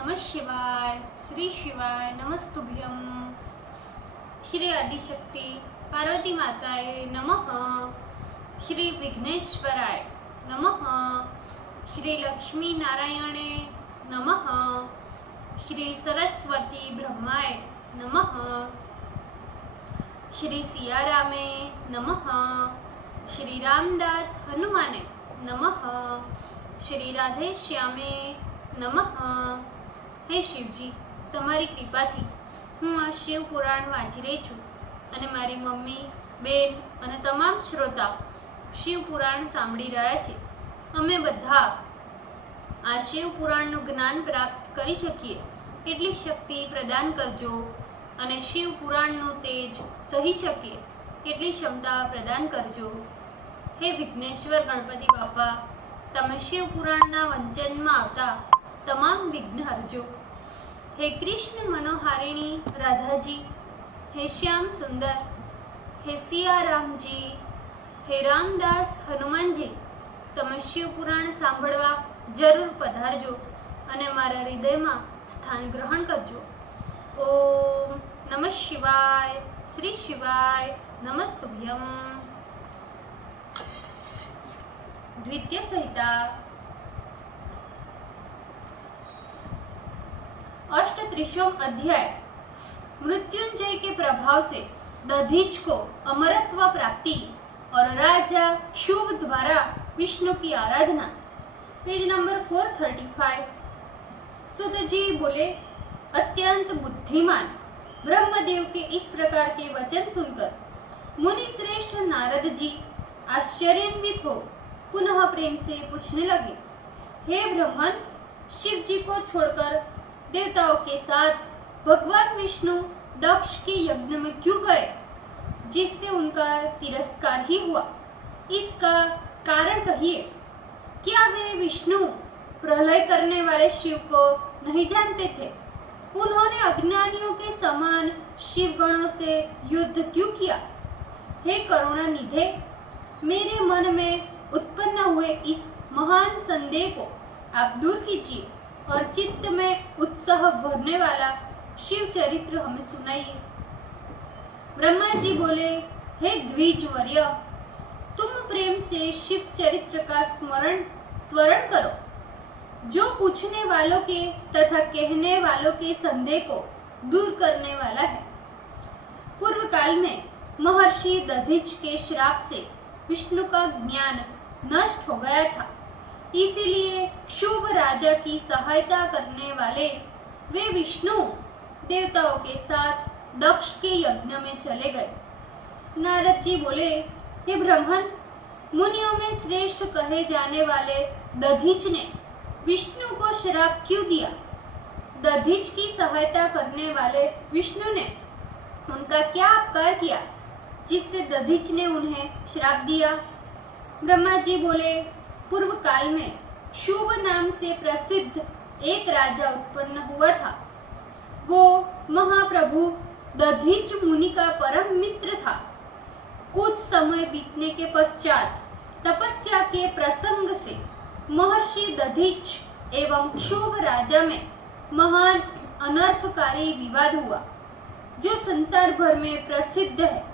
नमः शिवाय। श्री शिवाय नमस्तुभ्यं। श्री आदिशक्ति पार्वती माताए नमः। श्री विघ्नेश्वराय नमः। श्री लक्ष्मी नारायणे नमः। श्री सरस्वती ब्रह्माय नमः। श्री सियारामे नमः। श्री रामदास हनुमाने नमः। श्री राधे श्यामे नमः। हे शिवजी, तमारी कृपाथी हूँ आ शिव पुराण वाँची रही छूँ अने मारी मम्मी बेन अने तमाम श्रोता शिव पुराण सांभળી રહ્યા છે। અમે બધા આ शिव પુરાણનું જ્ઞાન પ્રાપ્ત કરી શકીએ એટલી શક્તિ પ્રદાન કરજો અને शिव પુરાણનું તેજ સહી શકે એટલી ક્ષમતા પ્રદાન કરજો। હે વિઘ્નેશ્વર ગણપતિ બાપા, તમે शिव પુરાણના વંચનમાં આવતા तमाम विघ्न हरजो। हे कृष्ण मनोहारिणी राधा जी, हे श्याम सुंदर, हे सिया राम जी, हे रामदास हनुमान जी, तमे शिव पुराण सांभळवा जरूर पधारजो अने मारा हृदय में स्थान ग्रहण करजो। ओम नमः शिवाय। श्री शिवाय नमस्तुभ्यं। द्वितीय संहिता अष्टत्रिशोम अध्याय। मृत्युंजय के प्रभाव से दधीच को अमरत्व प्राप्ति और राजा शुभ द्वारा विष्णु की आराधना। Page number 435। सुत जी बोले, अत्यंत बुद्धिमान ब्रह्मदेव के इस प्रकार के वचन सुनकर मुनि श्रेष्ठ नारद जी आश्चर्यान्वित हो पुनः प्रेम से पूछने लगे, हे ब्रह्मन, शिव जी को छोड़कर देवताओं के साथ भगवान विष्णु दक्ष के यज्ञ में क्यों गए, जिससे उनका तिरस्कार ही हुआ? इसका कारण कहिए। क्या वे विष्णु प्रलय करने वाले शिव को नहीं जानते थे? उन्होंने अज्ञानियों के समान शिव गणों से युद्ध क्यों किया? हे करुणा निधे, मेरे मन में उत्पन्न हुए इस महान संदेह को आप दूर कीजिए और चित्त में उत्साह भरने वाला शिव चरित्र हमें सुनाइए। ब्रह्मा जी बोले, हे द्विजवर्य, तुम प्रेम से शिव चरित्र का स्मरण करो, जो पूछने वालों के तथा कहने वालों के संदेह को दूर करने वाला है। पूर्व काल में महर्षि दधीच के श्राप से विष्णु का ज्ञान नष्ट हो गया था, इसीलिए शुभ राजा की सहायता करने वाले वे विष्णु देवताओं के साथ दक्ष के यज्ञ में चले गए। नारद जी बोले, हे ब्राह्मण, मुनियों में श्रेष्ठ कहे जाने वाले दधीच ने विष्णु को श्राप क्यों दिया? दधीच की सहायता करने वाले विष्णु ने उनका क्या अपकार किया जिससे दधीच ने उन्हें श्राप दिया? ब्रह्मा जी बोले, पूर्व काल में शुभ नाम से प्रसिद्ध एक राजा उत्पन्न हुआ था। वो महाप्रभु दधीच मुनि का परम मित्र था। कुछ समय बीतने के पश्चात तपस्या के प्रसंग से महर्षि दधीच एवं शुभ राजा में महान अनर्थकारी विवाद हुआ, जो संसार भर में प्रसिद्ध है।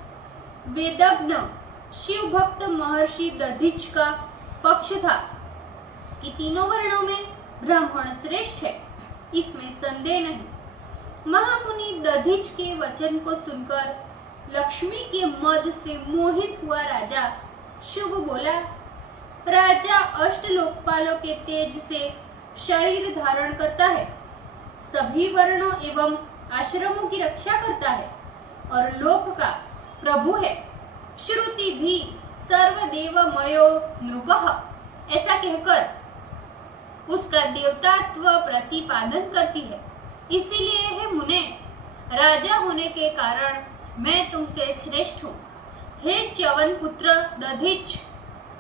वेदज्ञ शिव भक्त महर्षि दधीच का पक्ष था कि तीनों वर्णों में ब्राह्मण श्रेष्ठ है, इसमें संदेह नहीं। महामुनि दधीच के वचन को सुनकर लक्ष्मी के मद से मोहित हुआ राजा शुभ बोला, राजा अष्ट लोकपालों के तेज से शरीर धारण करता है, सभी वर्णों एवं आश्रमों की रक्षा करता है और लोक का प्रभु है। श्रुति भी सर्वदेवमयो नृपः ऐसा कहकर उसका देवतात्व प्रतिपादन करती है। इसीलिए हे मुने, राजा होने के कारण मैं तुमसे श्रेष्ठ हूँ। हे च्यवन पुत्र दधीच,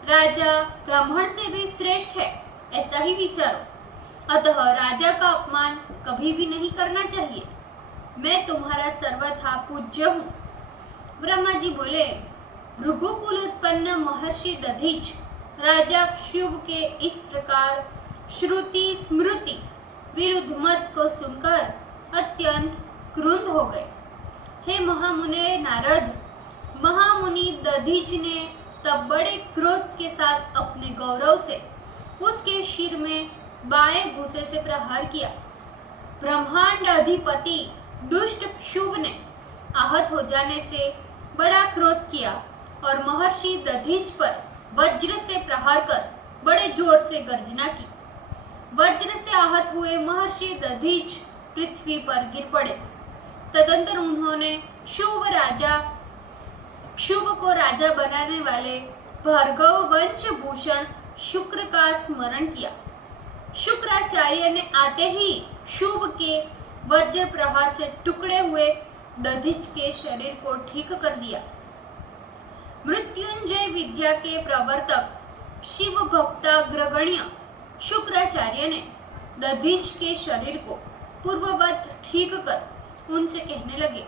राजा ब्राह्मण से भी श्रेष्ठ है, ऐसा ही विचारो। अतः राजा का अपमान कभी भी नहीं करना चाहिए। मैं तुम्हारा सर्वथा पूज्य हूँ। ब्रह्मा जी बोले, भृगुकुल उत्पन्न महर्षि दधीच राजा शिव के इस प्रकार श्रुति स्मृति विरुद्ध मत को सुनकर अत्यंत क्रुद्ध हो गए। हे महामुने नारद, महामुनि दधीच ने तब बड़े क्रोध के साथ अपने गौरव से उसके सिर में बाएं घूंसे से प्रहार किया। ब्रह्मांड अधिपति दुष्ट शुभ ने आहत हो जाने से बड़ा क्रोध किया और महर्षि दधीच पर वज्र से प्रहार कर बड़े जोर से गर्जना की। वज्र से आहत हुए महर्षि दधीच पृथ्वी पर गिर पड़े। तदंतर उन्होंने शुभ को राजा बनाने वाले भार्गव वंश भूषण शुक्र का स्मरण किया। शुक्राचार्य ने आते ही शुभ के वज्र प्रहार से टुकड़े हुए दधीच के शरीर को ठीक कर दिया। मृत्युंजय विद्या के प्रवर्तक शिव भक्ताग्रगण्य शुक्राचार्य ने दधीच के शरीर को पूर्ववत ठीक कर उनसे कहने लगे,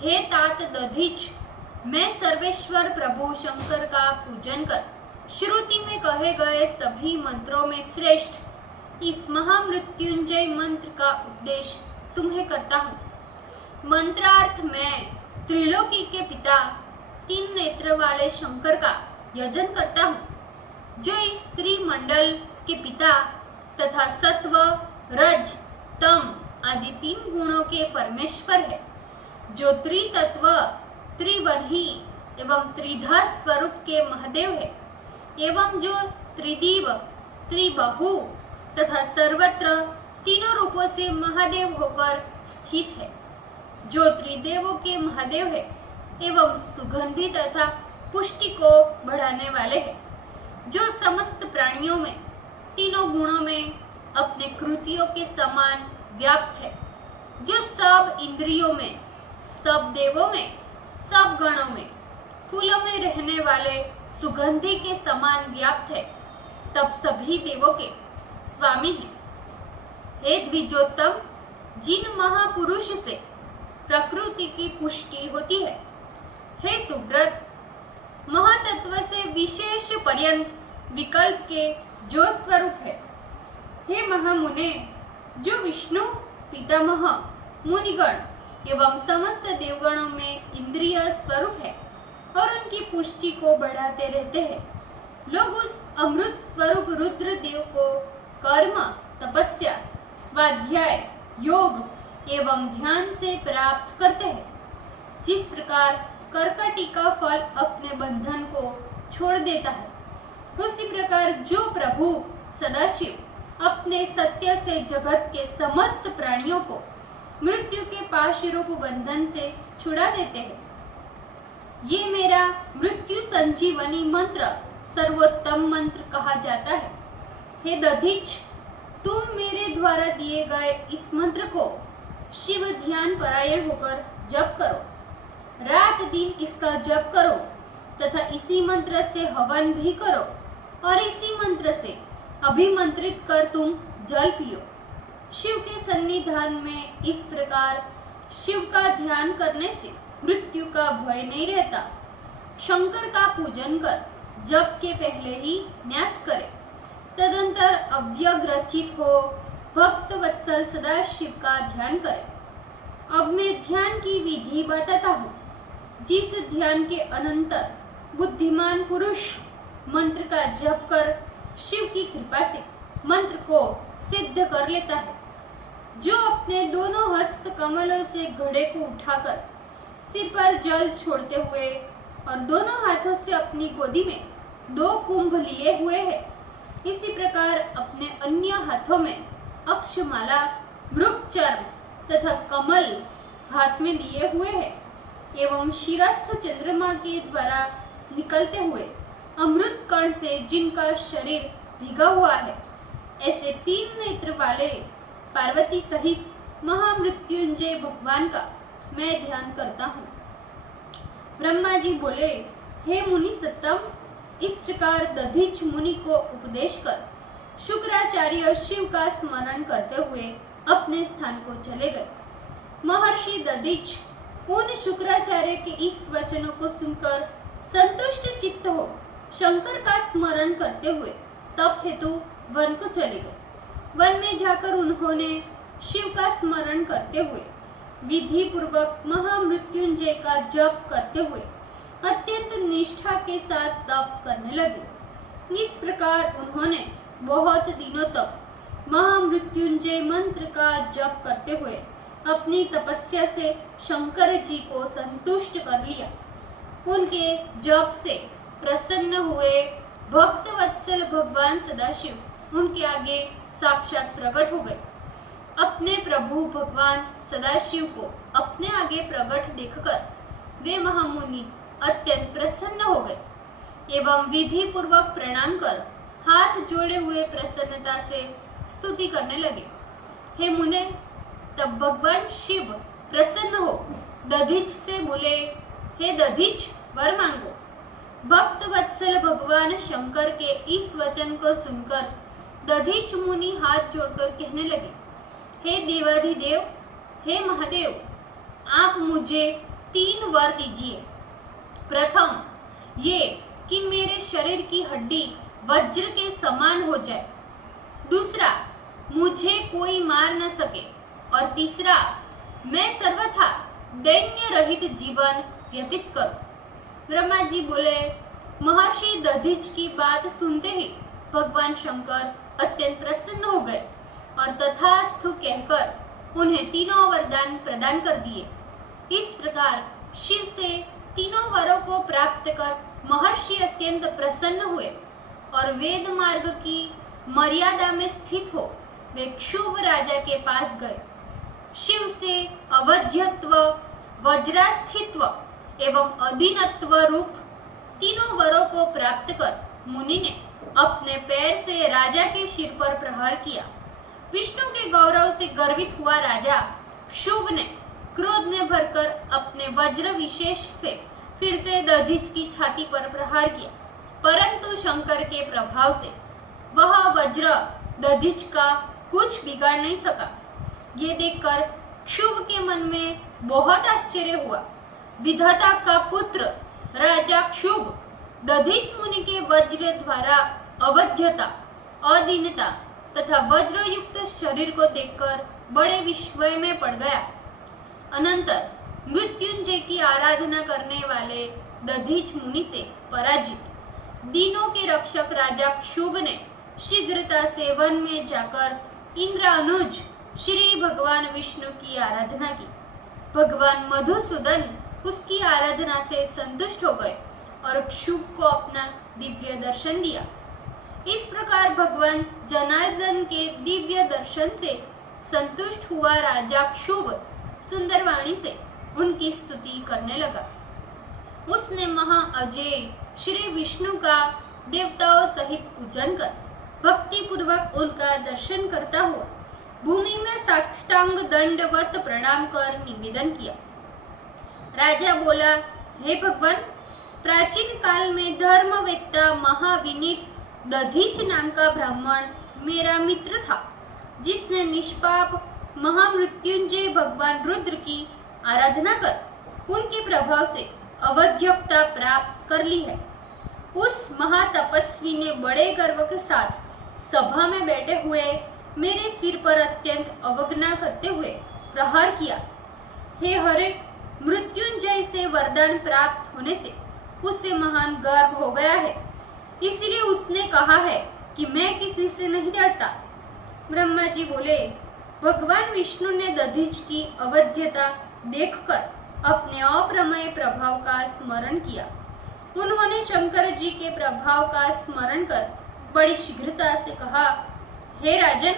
हे तात दधीच, मैं सर्वेश्वर प्रभु शंकर का पूजन कर श्रुति में कहे गए सभी मंत्रों में श्रेष्ठ इस महामृत्युंजय मंत्र का उपदेश तुम्हें करता हूँ। मंत्रार्थ मैं त्रिलोकी के पिता तीन नेत्र वाले शंकर का यजन करता हूँ, जो इस त्रिमंडल के पिता तथा सत्व, रज, तम आदि तीन गुणों के परमेश्वर है, जो त्रितत्व, त्रिवन्ही एवं त्रिधा स्वरूप के महादेव है, एवं जो त्रिदिव, त्रिबाहु तथा सर्वत्र तीनों रूपों से महादेव होकर स्थित है, जो त्रिदेवों के महादेव है एवं सुगंधि तथा पुष्टि को बढ़ाने वाले हैं, जो समस्त प्राणियों में तीनों गुणों में अपने कृतियों के समान व्याप्त है, जो सब इंद्रियों में, सब देवों में, सब गणों में, फूलों में रहने वाले सुगंधि के समान व्याप्त है, तब सभी देवों के स्वामी हैं। हे द्विजोत्तम, जिन महापुरुष से प्रकृति की पुष्टि होती है, हे सुब्रत, महातत्व से विशेष पर्यंत विकल्प के जो स्वरूप है, हे महामुने, जो विष्णु पितामह मुनिगण एवं समस्त देवगणों में इंद्रिय स्वरूप है और उनकी पुष्टि को बढ़ाते रहते हैं, लोग उस अमृत स्वरूप रुद्र देव को कर्म, तपस्या, स्वाध्याय, योग एवं ध्यान से प्राप्त करते हैं। जिस प्रकार कर्कटी का फल अपने बंधन को छोड़ देता है, उसी प्रकार जो प्रभु सदाशिव अपने सत्य से जगत के समस्त प्राणियों को मृत्यु के पाश रूप बंधन से छुड़ा देते हैं। ये मेरा मृत्यु संजीवनी मंत्र सर्वोत्तम मंत्र कहा जाता है। हे दधीच, तुम मेरे द्वारा दिए गए इस मंत्र को शिव ध्यान परायण होकर जप करो, रात दिन इसका जप करो तथा इसी मंत्र से हवन भी करो और इसी मंत्र से अभिमंत्रित कर तुम जल पियो। शिव के सन्निधान में इस प्रकार शिव का ध्यान करने से मृत्यु का भय नहीं रहता। शंकर का पूजन कर जप के पहले ही न्यास करे, तदंतर अव्यग्रथित हो भक्त वत्सल सदा शिव का ध्यान करे। अब मैं ध्यान की विधि बताता हूँ। जिस ध्यान के अनंतर बुद्धिमान पुरुष मंत्र का जप कर शिव की कृपा से मंत्र को सिद्ध कर लेता है, जो अपने दोनों हस्त कमलों से घड़े को उठाकर सिर पर जल छोड़ते हुए और दोनों हाथों से अपनी गोदी में 2 कुंभ लिए हुए है, इसी प्रकार अपने अन्य हाथों में अक्षमाला, मृगचर्म तथा कमल हाथ में लिए हुए है एवं शिरस्थ चंद्रमा के द्वारा निकलते हुए अमृत कण से जिनका शरीर भीगा हुआ है, ऐसे 3 नेत्र वाले पार्वती सहित महामृत्युंजय भगवान का मैं ध्यान करता हूँ। ब्रह्मा जी बोले, हे मुनि सत्तम, इस प्रकार दधीच मुनि को उपदेश कर शुक्राचार्य शिव का स्मरण करते हुए अपने स्थान को चले गए। महर्षि दधीच उन शुक्राचार्य के इस वचनों को सुनकर संतुष्ट चित्त हो शंकर का स्मरण करते हुए तप हेतु वन को चले गए। वन में जाकर उन्होंने शिव का स्मरण करते हुए विधि पूर्वक महामृत्युंजय का जप करते हुए अत्यंत निष्ठा के साथ तप करने लगे। इस प्रकार उन्होंने बहुत दिनों तक महामृत्युंजय मंत्र का जप करते हुए अपनी तपस्या से शंकर जी को संतुष्ट कर लिया। उनके जप से प्रसन्न हुए भक्त वत्सल भगवान सदाशिव उनके आगे साक्षात प्रकट हो गए। अपने प्रभु भगवान सदाशिव को अपने आगे प्रकट देखकर वे महामुनि अत्यंत प्रसन्न हो गए एवं विधि पूर्वक प्रणाम कर हाथ जोड़े हुए प्रसन्नता से स्तुति करने लगे। हे मुने, तब भगवान शिव प्रसन्न हो दधीच से बोले, हे दधीच, वर मांगो। भक्त वत्सल भगवान शंकर के इस वचन को सुनकर दधीच मुनि हाथ जोड़कर कहने लगे, हे देवाधिदेव, हे महादेव, आप मुझे 3 वर दीजिए। प्रथम ये कि मेरे शरीर की हड्डी वज्र के समान हो जाए। दूसरा, मुझे कोई मार न सके। और तीसरा, मैं सर्वथा दैन्य रहित जीवन व्यतीत करूं। ब्रह्मा जी बोले, महर्षि दधीच की बात सुनते ही भगवान शंकर अत्यंत प्रसन्न हो गए और तथास्तु कहकर उन्हें 3 वरदान प्रदान कर दिए। इस प्रकार शिव से 3 वरों को प्राप्त कर महर्षि अत्यंत प्रसन्न हुए और वेद मार्ग की मर्यादा में स्थित हो वे क्षुभ राजा के पास गए। शिव से अवध्यत्व, वज्रास्थित्व एवं अधीनत्व रूप 3 वरों को प्राप्त कर मुनि ने अपने पैर से राजा के सिर पर प्रहार किया। विष्णु के गौरव से गर्वित हुआ राजा क्षुभ ने क्रोध में भरकर अपने वज्र विशेष से फिर से दधीच की छाती पर प्रहार किया, परंतु शंकर के प्रभाव से वह वज्र दधीच का कुछ बिगाड़ नहीं सका। ये देखकर क्षुभ के मन में बहुत आश्चर्य हुआ। विधाता का पुत्र राजा क्षुभ दधीच मुनि के वज्र द्वारा अवध्यता, अधीनता तथा वज्र युक्त शरीर को देखकर बड़े विस्मय में पड़ गया। अनंतर मृत्युंजय की आराधना करने वाले दधीच मुनि से पराजित दीनों के रक्षक राजा क्षुभ ने शीघ्रता से वन में जाकर इंद्र अनुज श्री भगवान विष्णु की आराधना की। भगवान मधुसूदन उसकी आराधना से संतुष्ट हो गए और क्षुभ को अपना दिव्य दर्शन दिया। इस प्रकार भगवान जनार्दन के दिव्य दर्शन से संतुष्ट हुआ राजा क्षुभ सुंदर वाणी से उनकी स्तुति करने लगा। उसने महाअजय श्री विष्णु का देवताओं सहित पूजन कर भक्ति पूर्वक उनका दर्शन करता हुआ भूमि में साष्टांग दंडवत प्रणाम कर निवेदन किया। राजा बोला, हे भगवान, प्राचीन काल में धर्मवेत्ता महाविनीत दधीच नाम का ब्राह्मण मेरा मित्र था, जिसने निष्पाप महामृत्युंजय भगवान रुद्र की आराधना कर उनके प्रभाव से अवध्यता प्राप्त कर ली है। उस महातपस्वी ने बड़े गर्व के साथ सभा में बैठे हुए मेरे सिर पर अत्यंत अवज्ञा करते हुए प्रहार किया। हे हरे, मृत्युंजय से वरदान प्राप्त होने से उसे महान गर्व हो गया है, इसलिए उसने कहा है कि मैं किसी से नहीं डरता। ब्रह्मा जी बोले, भगवान विष्णु ने दधीच की अवध्यता देखकर अपने अप्रमेय प्रभाव का स्मरण किया। उन्होंने शंकर जी के प्रभाव का स्मरण कर बड़ी शीघ्रता से कहा, हे राजन,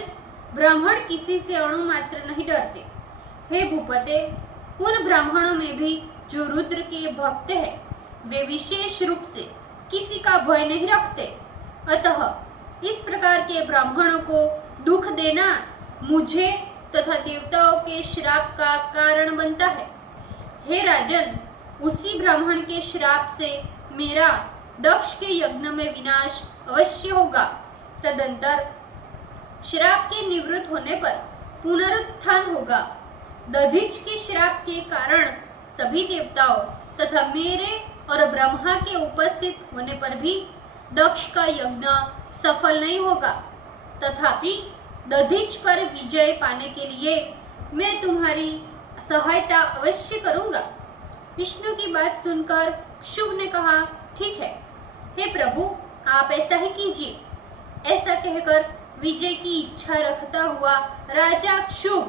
ब्राह्मण किसी से अणु मात्र नहीं डरते। हे भूपते, उन ब्राह्मणों में भी जो रुद्र के भक्त हैं, वे विशेष रूप से किसी का भय नहीं रखते। अतः इस प्रकार के ब्राह्मणों को दुख देना मुझे तथा देवताओं के श्राप का कारण बनता है। हे राजन, उसी ब्राह्मण के श्राप से मेरा दक्ष के यज्ञ में विनाश अवश्य होगा। तदंतर श्राप के निवृत्त होने पर पुनरुत्थान होगा। दधीच के श्राप के कारण सभी देवताओं तथा मेरे और ब्रह्मा के उपस्थित होने पर भी दक्ष का यज्ञ सफल नहीं होगा। तथापि दधीच पर विजय पाने के लिए मैं तुम्हारी सहायता अवश्य करूंगा। विष्णु की बात सुनकर शुभ ने कहा, ठीक है, हे प्रभु, आप ऐसा ही कीजिए। ऐसा कहकर विजय की इच्छा रखता हुआ राजा शुभ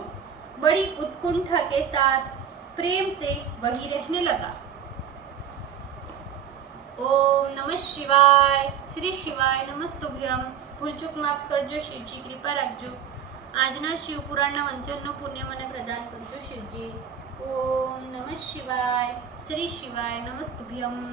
बड़ी उत्कुंठा के साथ प्रेम से वही रहने लगा। ओम नमः शिवाय। श्री शिवाय नमस्तुभ्यम। भूल चूक माफ करजो शिवजी, कृपा राखजो। આજના શિવપુરાણના વંચનનું પુણ્ય મને પ્રદાન કરજો શિવજી। ઓમ નમઃ શિવાય। શ્રી શિવાય નમસ્તુભ્યમ।